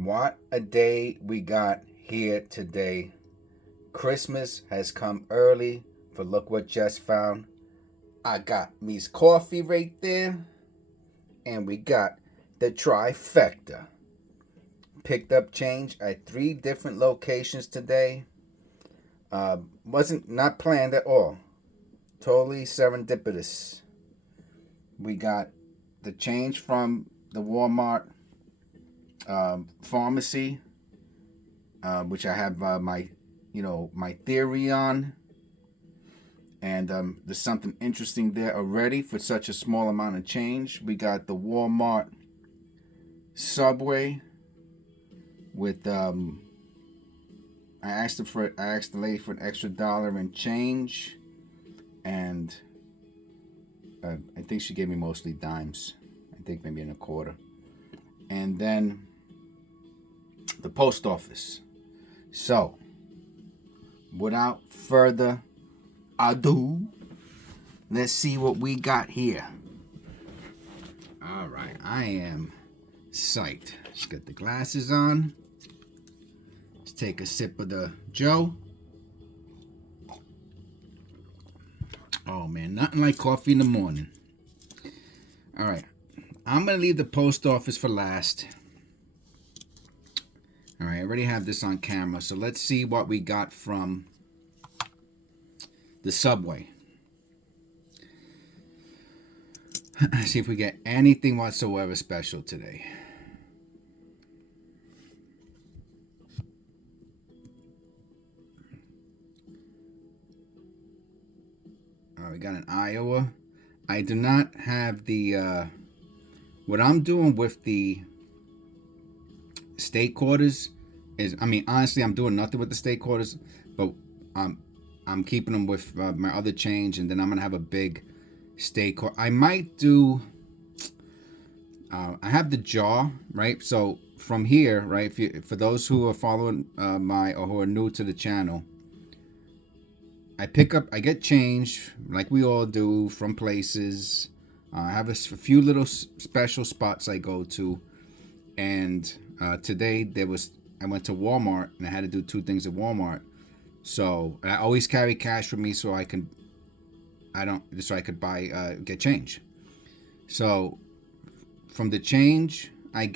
What a day we got here today. Christmas has come early, for look what just found. I got me's coffee right there, and we got the trifecta. Picked up change at 3 different locations today. Wasn't not planned at all. Totally serendipitous. We got the change from the Walmart pharmacy, which I have my theory on, and there's something interesting there already for such a small amount of change. We got the Walmart Subway with I asked the lady for an extra dollar and change, and I think she gave me mostly dimes. I think maybe in a quarter, and then the post office. So, without further ado, let's see what we got here. All right, I am psyched. Let's get the glasses on. Let's take a sip of the Joe. Oh man, nothing like coffee in the morning. All right, I'm gonna leave the post office for last. All right, I already have this on camera, so let's see what we got from the Subway. See if we get anything whatsoever special today. We got an Iowa. I do not have the what I'm doing with the state quarters is, I mean, honestly, I'm doing nothing with the state quarters, but I'm keeping them with my other change, and then I'm gonna have a big state quarter. I might do. I have the jar, right? So from here, right? For those who are following or who are new to the channel, I get change like we all do from places. I have a few little special spots I go to, and today I went to Walmart and I had to do 2 things at Walmart. So I always carry cash with me so I could buy get change. So from the change I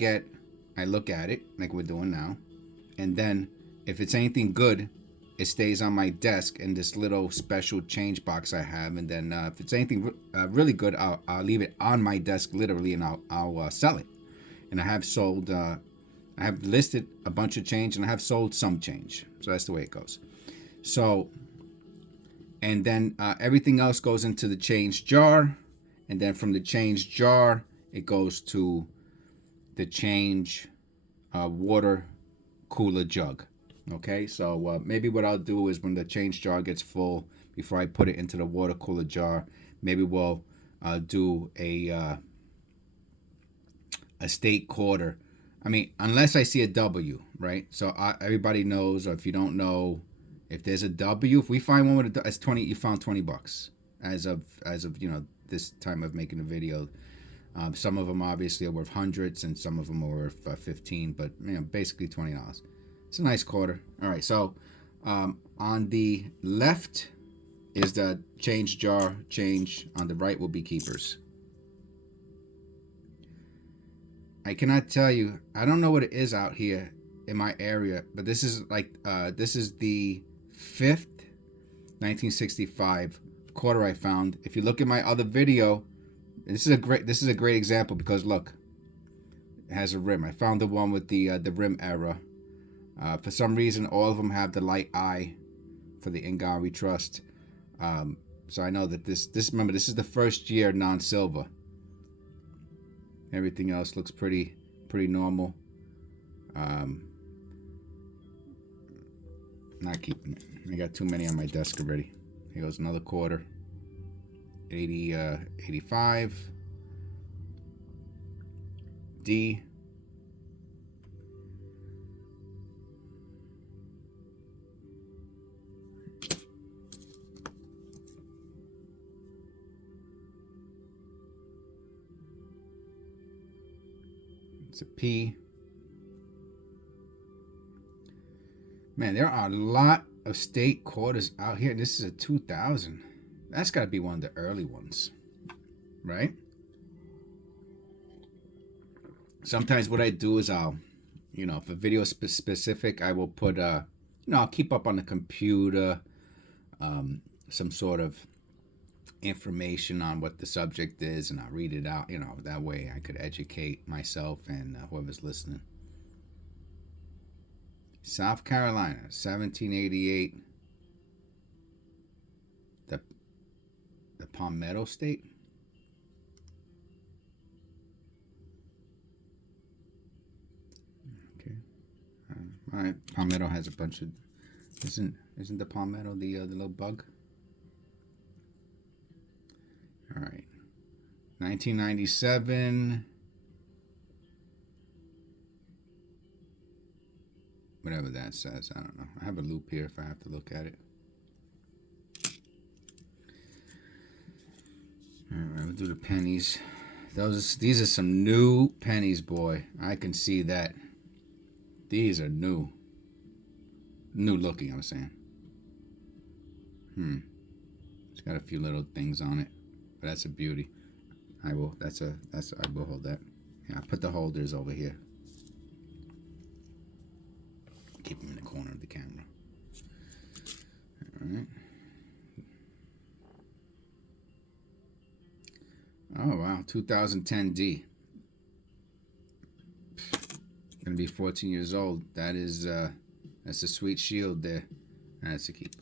look at it like we're doing now, and then if it's anything good, it stays on my desk in this little special change box I have, and then if it's anything really good, I'll leave it on my desk literally, and I'll sell it. And I have listed a bunch of change, and I have sold some change. So that's the way it goes. So, and then everything else goes into the change jar, and then from the change jar it goes to the change water cooler jug. Okay, so maybe what I'll do is when the change jar gets full, before I put it into the water cooler jar, maybe we'll do a state quarter. I mean, unless I see a W, right? So everybody knows, or if you don't know, if there's a W, if we find one with it's 20, you found $20 as of this time of making the video. Some of them obviously are worth hundreds, and some of them are worth 15, but basically $20. It's a nice quarter. All right, so on the left is the change jar change. On the right will be keepers. I cannot tell you. I don't know what it is out here in my area, but this is the 5th 1965 quarter I found. If you look at my other video, this is a great example, because look, it has a rim. I found the one with the rim error. For some reason, all of them have the light I for the Ingar we trust. So I know that this remember, this is the first year non-silver. Everything else looks pretty normal. Not keeping it. I got too many on my desk already. Here goes another quarter. 85. D. It's a P. Man, there are a lot of state quarters out here. This is a 2000. That's got to be one of the early ones, right? Sometimes what I do is I'll, for video specific, I will put, I'll keep up on the computer some sort of information on what the subject is, and I'll read it out. That way I could educate myself and whoever's listening. South Carolina, 1788. The Palmetto State. Okay. All right. Palmetto has a bunch of. Isn't the palmetto the little bug? All right. 1997. Whatever that says, I don't know. I have a loop here if I have to look at it. All right, we'll do the pennies. These are some new pennies, boy. I can see that. These are new. New looking, I was saying. It's got a few little things on it, but that's a beauty. I will hold that. Yeah, I put the holders over here. Keep them in the corner of the camera. All right. Oh wow, 2010D. Gonna be 14 years old. That's a sweet shield there. That's a keeper.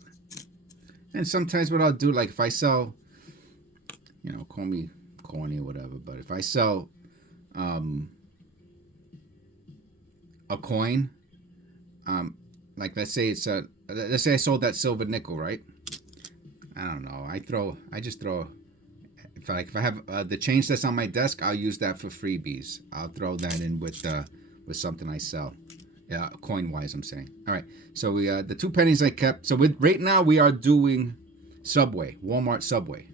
And sometimes what I'll do, like if I sell, call me corny or whatever, but if I sell a coin, like let's say I sold that silver nickel, right? I don't know. I just throw. If I have the change that's on my desk, I'll use that for freebies. I'll throw that in with something I sell. Yeah, coin wise, I'm saying. All right. So we the 2 pennies I kept. So right now we are doing Subway, Walmart Subway.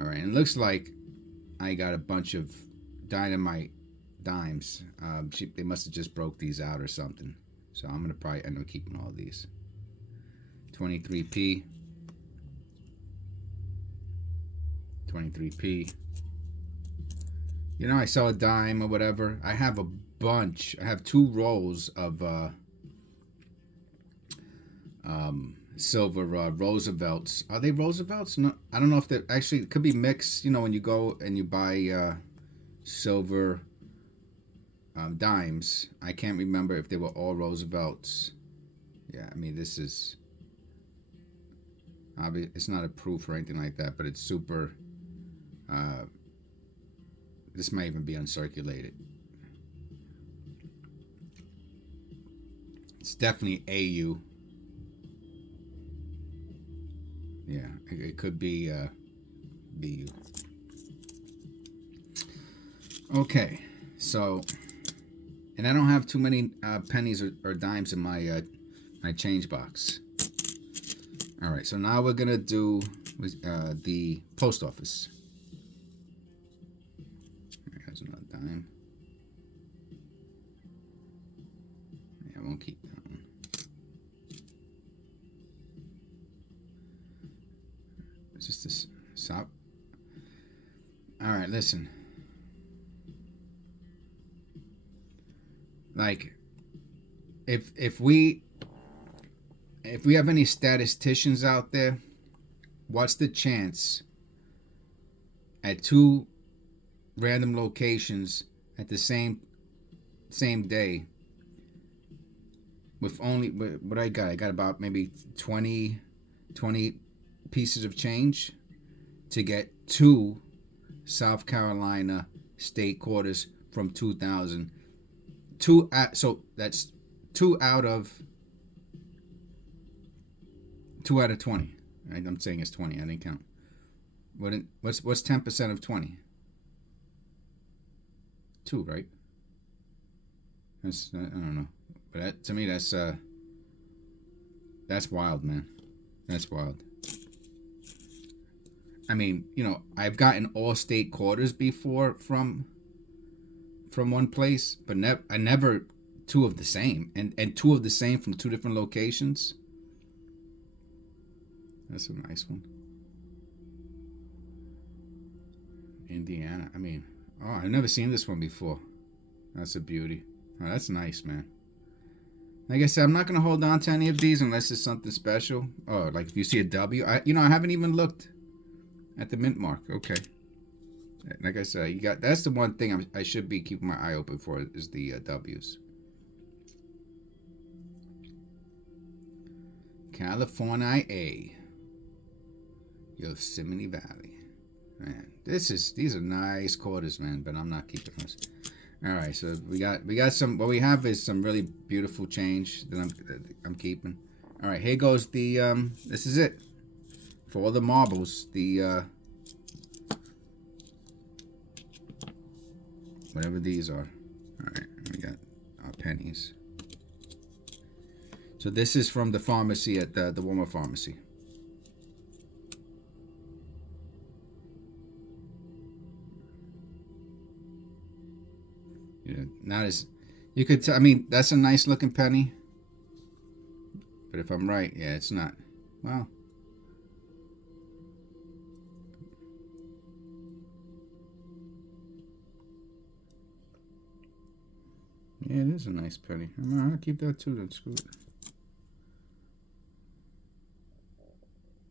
All right. And it looks like I got a bunch of dynamite dimes. They must have just broke these out or something. So I'm gonna probably end up keeping all these. 23p. 23p. I sell a dime or whatever. I have a bunch. I have 2 rolls of silver Roosevelts. Are they Roosevelts? No, I don't know if they're actually. It could be mixed. When you go and you buy silver dimes. I can't remember if they were all Roosevelts. Yeah, I mean this is. It's not a proof or anything like that, but it's super. This might even be uncirculated. It's definitely AU. Yeah, it could be BU. Okay, so, and I don't have too many pennies or dimes in my my change box. All right, so now we're gonna do the post office. There's another dime. Yeah, I won't keep that one. It's just this stop. All right, listen. Like, if we have any statisticians out there, what's the chance at 2 random locations at the same day with only what I got about maybe 20 pieces of change to get 2 South Carolina state quarters from 2000. So that's 2 out of 20. Right? I'm saying it's 20. I didn't count. What's 10% of 20? 2, right? I don't know, but to me that's wild, man. That's wild. I mean, I've gotten all state quarters before from one place, but I never two of the same, and two of the same from two different locations. That's a nice one. Indiana. I mean, oh, I've never seen this one before. That's a beauty. Oh, that's nice, man. Like I said, I'm not gonna hold on to any of these unless it's something special. Oh, like if you see a W, I haven't even looked at the mint mark. Okay. Like I said, you got, that's the one thing I should be keeping my eye open for is the W's. California A. Yosemite Valley. Man, these are nice quarters, man, but I'm not keeping those. All right, so we got some. What we have is some really beautiful change that I'm keeping. All right, here goes the this is it for all the marbles. The whatever these are. All right, we got our pennies. So this is from the pharmacy at the Walmart pharmacy. Yeah, not as you could tell. I mean, that's a nice looking penny. But if I'm right, yeah, it's not. Well, yeah, it is a nice penny. I'll keep that too. Then screw it.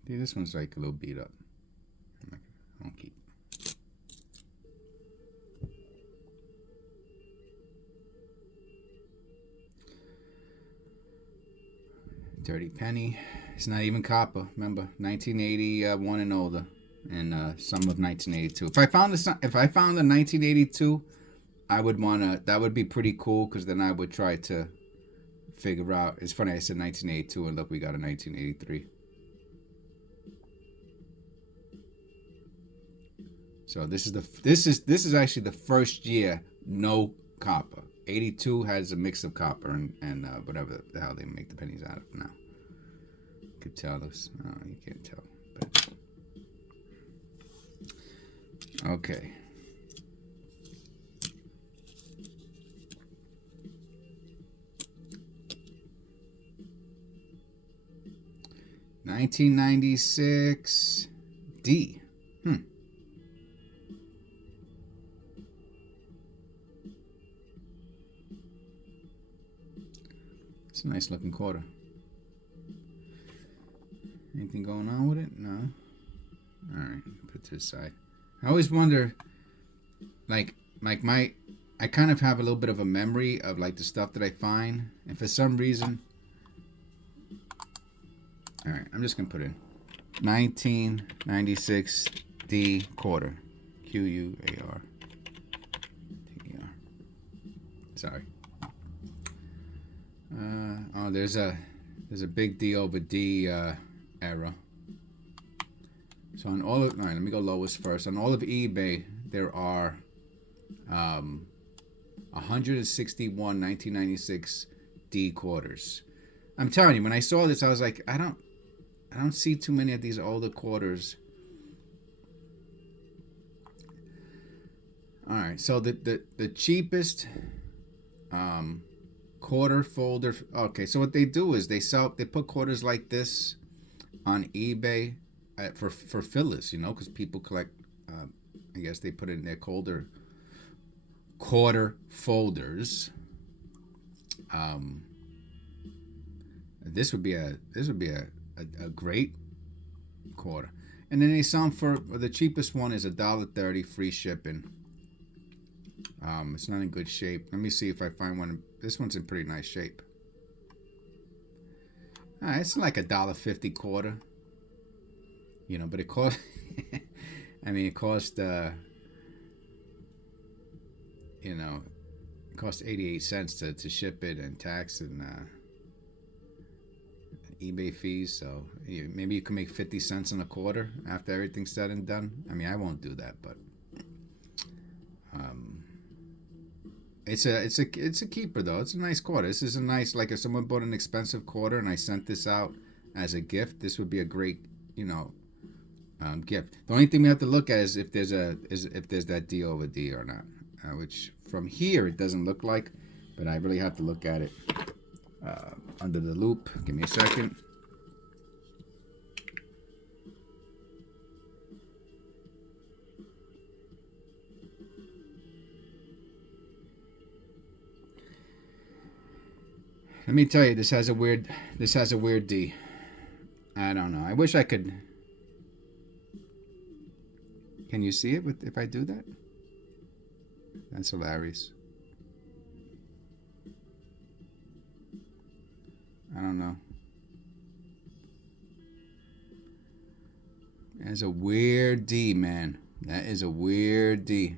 Yeah, this one's like a little beat up. I won't keep. Dirty penny. It's not even copper. Remember, 1981 and older, and some of 1982. If I found a 1982, I would wanna. That would be pretty cool because then I would try to figure out. It's funny I said 1982 and look, we got a 1983. So this is actually the first year no copper. 82 has a mix of copper and whatever the hell they make the pennies out of now. You could tell this. Oh, you can't tell. But okay. $1996 D. It's a nice looking quarter. Anything going on with it? No. Alright, put it to the side. I always wonder, like I kind of have a little bit of a memory of like the stuff that I find, and for some reason, alright, I'm just gonna put in 1996 D quarter. QUAR. Sorry. Oh, there's a big D over D error. So on all of, all right, let me go lowest first. On all of eBay, there are 161 1996 D quarters. I'm telling you, when I saw this, I was like, I don't see too many of these older quarters. All right, so the cheapest quarter folder. Okay, so what they do is they put quarters like this on eBay for fillers, because people collect. I guess they put it in their quarter folders. This would be a great quarter, and then they sell for the cheapest one is $1.30 free shipping. It's not in good shape. Let me see if I find one. This one's in pretty nice shape. It's like $1.50 quarter. But it cost. I mean, it cost. It cost 88 cents to ship it and tax and eBay fees. So maybe you can make 50 cents on a quarter after everything's said and done. I mean, I won't do that, but. It's a keeper though. It's a nice quarter. This is a nice, like if someone bought an expensive quarter and I sent this out as a gift, this would be a great, gift. The only thing we have to look at is if there's that D over D or not, which from here it doesn't look like. but I really have to look at it under the loop. Give me a second. Let me tell you, this has a weird D. I don't know. I wish I could. Can you see it if I do that? That's hilarious. I don't know. That's a weird D, man. That is a weird D.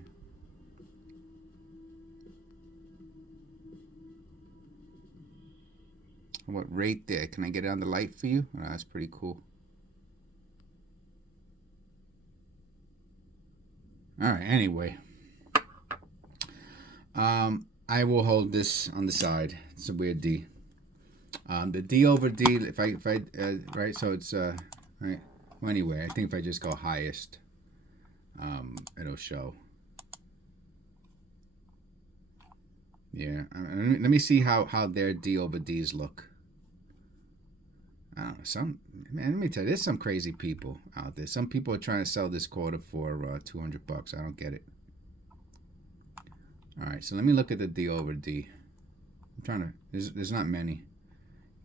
What right there? Can I get it on the light for you? Oh, that's pretty cool. All right. Anyway, I will hold this on the side. It's a weird D. The D over D. If I right. So it's right. Well, anyway, I think if I just go highest, it'll show. Yeah. Let me see how their D over D's look. Man, let me tell you, there's some crazy people out there. Some people are trying to sell this quarter for $200. I don't get it. All right, so let me look at the D over D. I'm trying to. There's not many.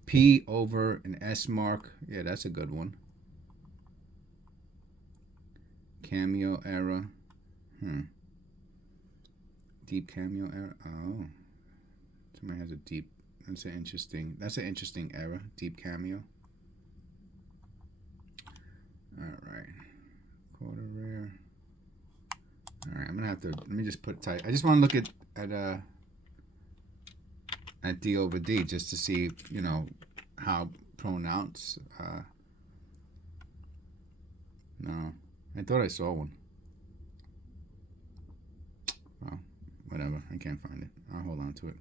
P over an S mark. Yeah, that's a good one. Cameo error. Deep cameo error. Oh, somebody has a deep. That's an interesting error. Deep cameo. All right. Quarter rare. All right, I'm gonna have to. Let me just put tight. I just want to look at D over D just to see, how pronounced. No, I thought I saw one. Well, whatever. I can't find it. I'll hold on to it.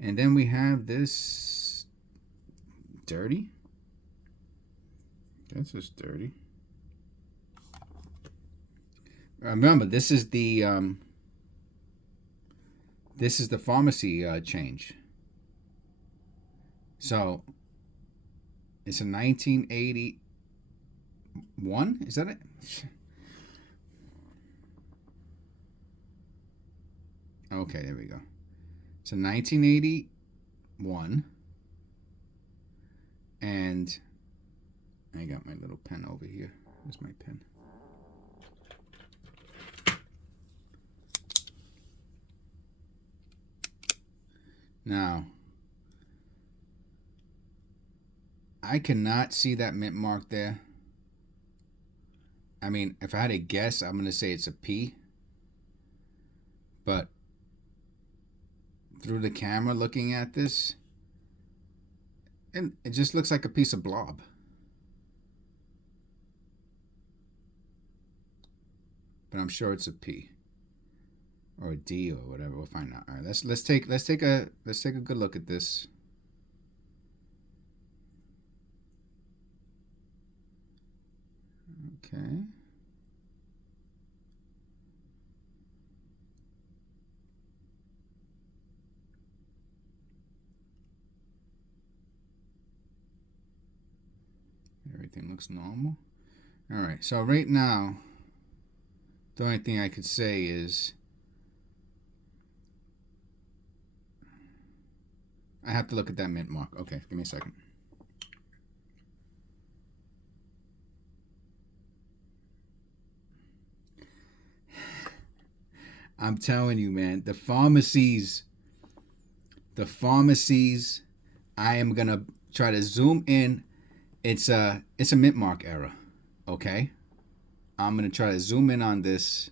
And then we have this dirty. That's just dirty. Remember, this is the pharmacy change. So it's a 1981. Is that it? Okay, there we go. It's a 1981, and I got my little pen over here. Where's my pen? Now, I cannot see that mint mark there. I mean, if I had to guess, I'm going to say it's a P. But through the camera looking at this, and it just looks like a piece of blob. But I'm sure it's a P or a D or whatever. We'll find out. All right, let's take a good look at this. Okay. Everything looks normal. All right, so right now, the only thing I could say is I have to look at that mint mark. Okay, give me a second. I'm telling you, man, the pharmacies, I am going to try to zoom in. It's a mint mark error, okay? I'm going to try to zoom in on this.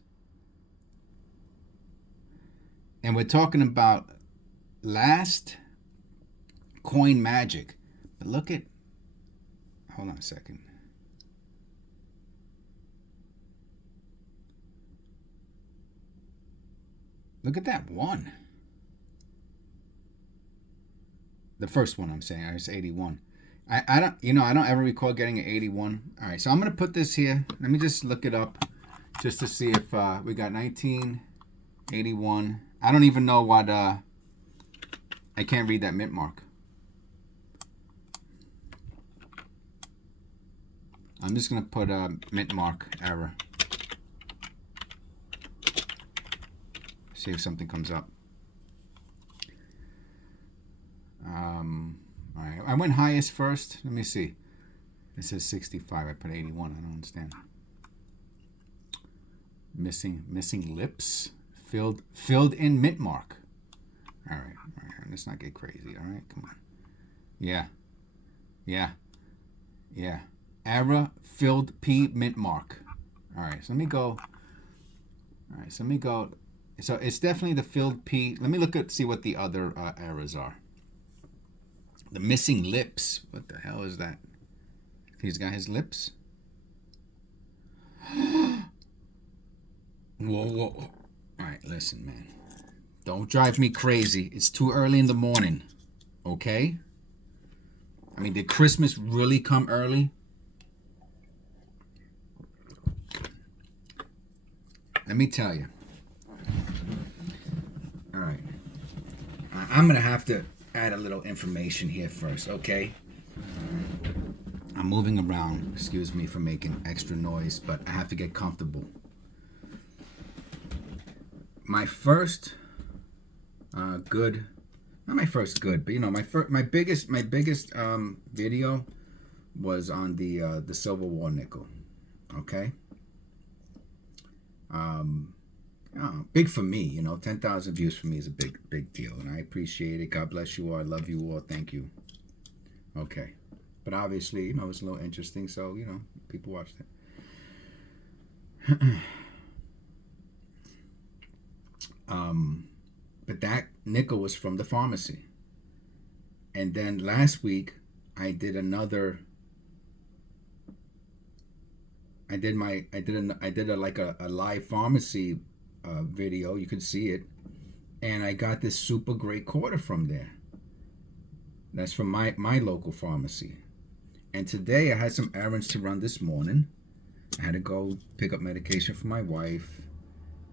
And we're talking about last coin magic. But look at, hold on a second. Look at that one. The first one I'm saying, it's 81. I don't ever recall getting an 81. All right, so I'm going to put this here. Let me just look it up just to see if we got 1981 I don't even know what, I can't read that mint mark. I'm just going to put a mint mark error. See if something comes up. All right. I went highest first. Let me see. It says 65. I put 81. I don't understand. Missing lips. Filled in mint mark. All right. Let's not get crazy. All right. Come on. Yeah. Error filled P mint mark. All right. So let me go. So it's definitely the filled P. Let me look at see what the other errors are. The missing lips. What the hell is that? He's got his lips. Whoa. All right, listen, man. Don't drive me crazy. It's too early in the morning. Okay? I mean, did Christmas really come early? Let me tell you. All right. I'm going to have to add a little information here first, okay? I'm moving around. Excuse me for making extra noise, but I have to get comfortable. My first good, not my first good, but you know, my biggest video was on the Civil War nickel, okay? Big for me, you know, 10,000 views for me is a big deal, and I appreciate it. God bless you all. I love you all. Thank you. Okay, but obviously, you know, it's a little interesting, so you know, people watched it. But that nickel was from the pharmacy, and then last week I did another. I did a live pharmacy video. You could see it, and I got this super great quarter from there. That's from my local pharmacy. And today I had some errands to run this morning. I had to go pick up medication for my wife,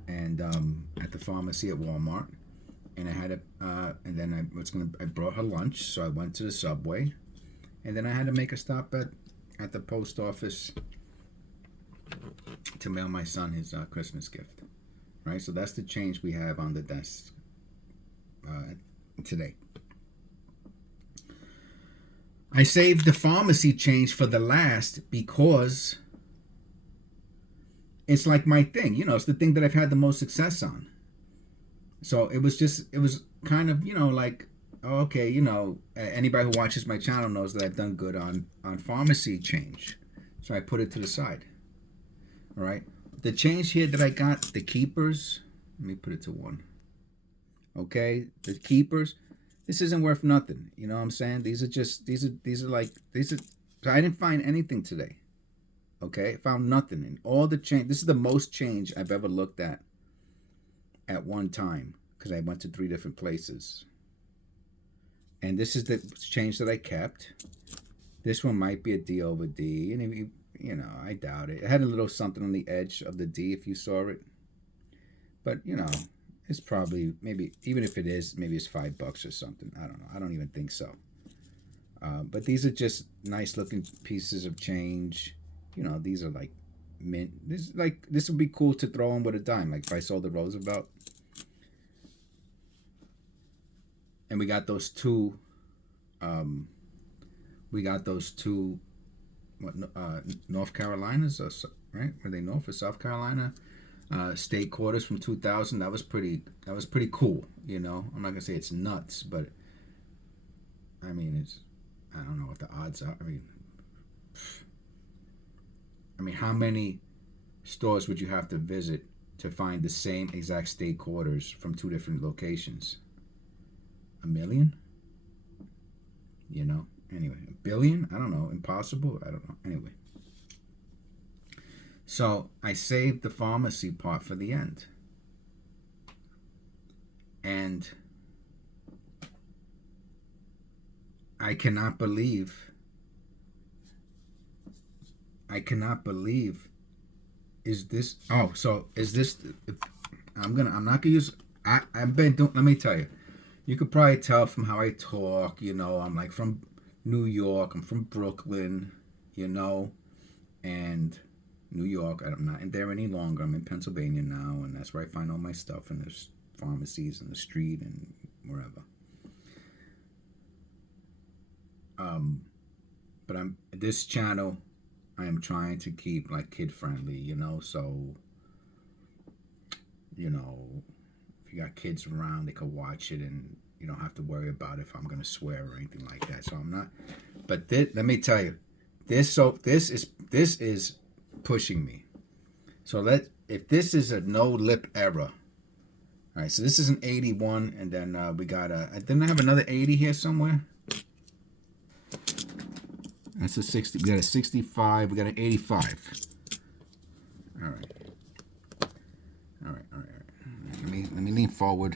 and at the pharmacy at Walmart. And I had and then I brought her lunch, so I went to the Subway, and then I had to make a stop at the post office to mail my son his Christmas gift. Right, so that's the change we have on the desk today. I saved the pharmacy change for the last because it's like my thing, you know, it's the thing that I've had the most success on. So it was kind of, you know, like, oh, okay, you know, anybody who watches my channel knows that I've done good on pharmacy change. So I put it to the side. All right. The change here that I got, the keepers, let me put it to 1. Okay, the keepers, this isn't worth nothing. You know what I'm saying? These are I didn't find anything today. Okay, I found nothing. And all the change, this is the most change I've ever looked at one time, because I went to 3 different places. And this is the change that I kept. This one might be a D over D, and you know, I doubt it. It had a little something on the edge of the D if you saw it. But, you know, it's probably, maybe, even if it is, maybe it's $5 or something. I don't know. I don't even think so. But these are just nice looking pieces of change. You know, these are like mint. This would be cool to throw in with a dime. Like if I sold the Roosevelt. And we got those two, North Carolinas, right? Were they North or South Carolina? State quarters from 2000. That was pretty cool. You know, I'm not gonna say it's nuts, but I mean, I don't know what the odds are. I mean, how many stores would you have to visit to find the same exact state quarters from 2 different locations? 1 million? You know. Anyway, 1 billion? I don't know. Impossible? I don't know. Anyway. So I saved the pharmacy part for the end. And I cannot believe is this, oh, so is this, I'm not gonna use, I've been doing. Let me tell you, you could probably tell from how I talk. You know, I'm like from New York. I'm from Brooklyn. You know, and New York. I'm not in there any longer. I'm in Pennsylvania now, and that's where I find all my stuff. And there's pharmacies in the street and wherever. But I'm this channel. I am trying to keep like kid friendly. You know, so you know, if you got kids around, they could watch it, and you don't have to worry about if I'm gonna swear or anything like that. So I'm not. But let me tell you, this is pushing me. So if this is a no lip error. All right, so this is an 81, and then we got didn't I have another 80 here somewhere? That's a 60. We got a 65. We got an 85. All right. All right. Let me lean forward.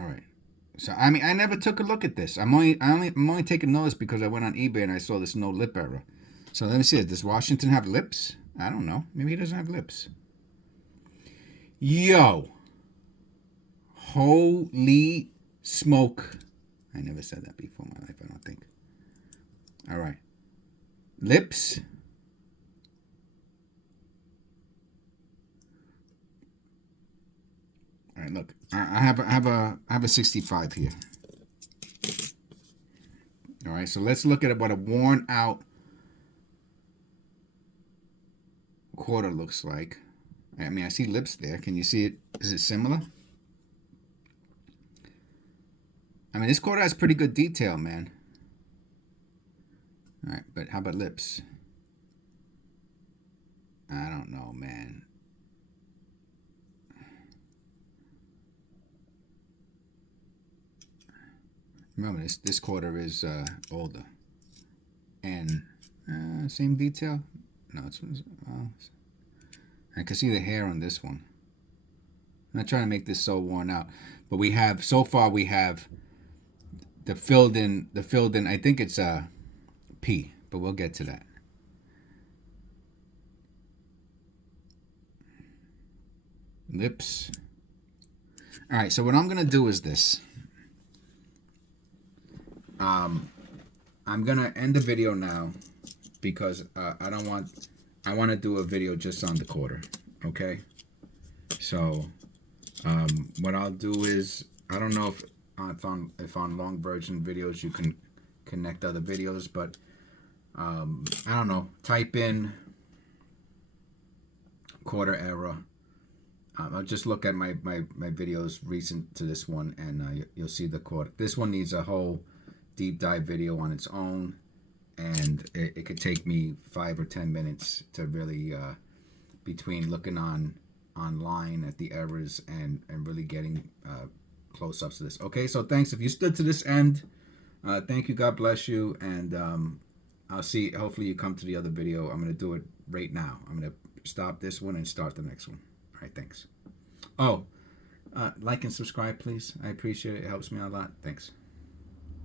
All right. So I mean, I never took a look at this. I'm only taking notice because I went on eBay and I saw this no lip error. So let me see. Does Washington have lips? I don't know. Maybe he doesn't have lips. Yo. Holy smoke. I never said that before in my life, I don't think. All right. Lips. All right, look. I have a 65 here. All right, so let's look at what a worn out quarter looks like. I mean, I see lips there. Can you see it? Is it similar? I mean, this quarter has pretty good detail, man. All right, but how about lips? I don't know, man. Remember, this quarter is older. And same detail? No, it's I can see the hair on this one. I'm not trying to make this so worn out, but we have the filled in. I think it's a P, but we'll get to that. Lips. All right, so what I'm gonna do is this. I'm gonna end the video now because I want to do a video just on the quarter. Okay. So what I'll do is, I don't know if on long version videos you can connect other videos, but I don't know. Type in quarter error. I'll just look at my videos recent to this one, and you'll see the quarter. This one needs a whole deep dive video on its own, and it could take me 5 or 10 minutes to really between looking online at the errors and really getting close-ups to this. Okay, so thanks if you stood to this end. Thank you. God bless you, and I'll see. Hopefully you come to the other video. I'm going to do it right now. I'm going to stop this one and start the next one. All right, thanks. Oh, like and subscribe, please. I appreciate it. It helps me out a lot. Thanks.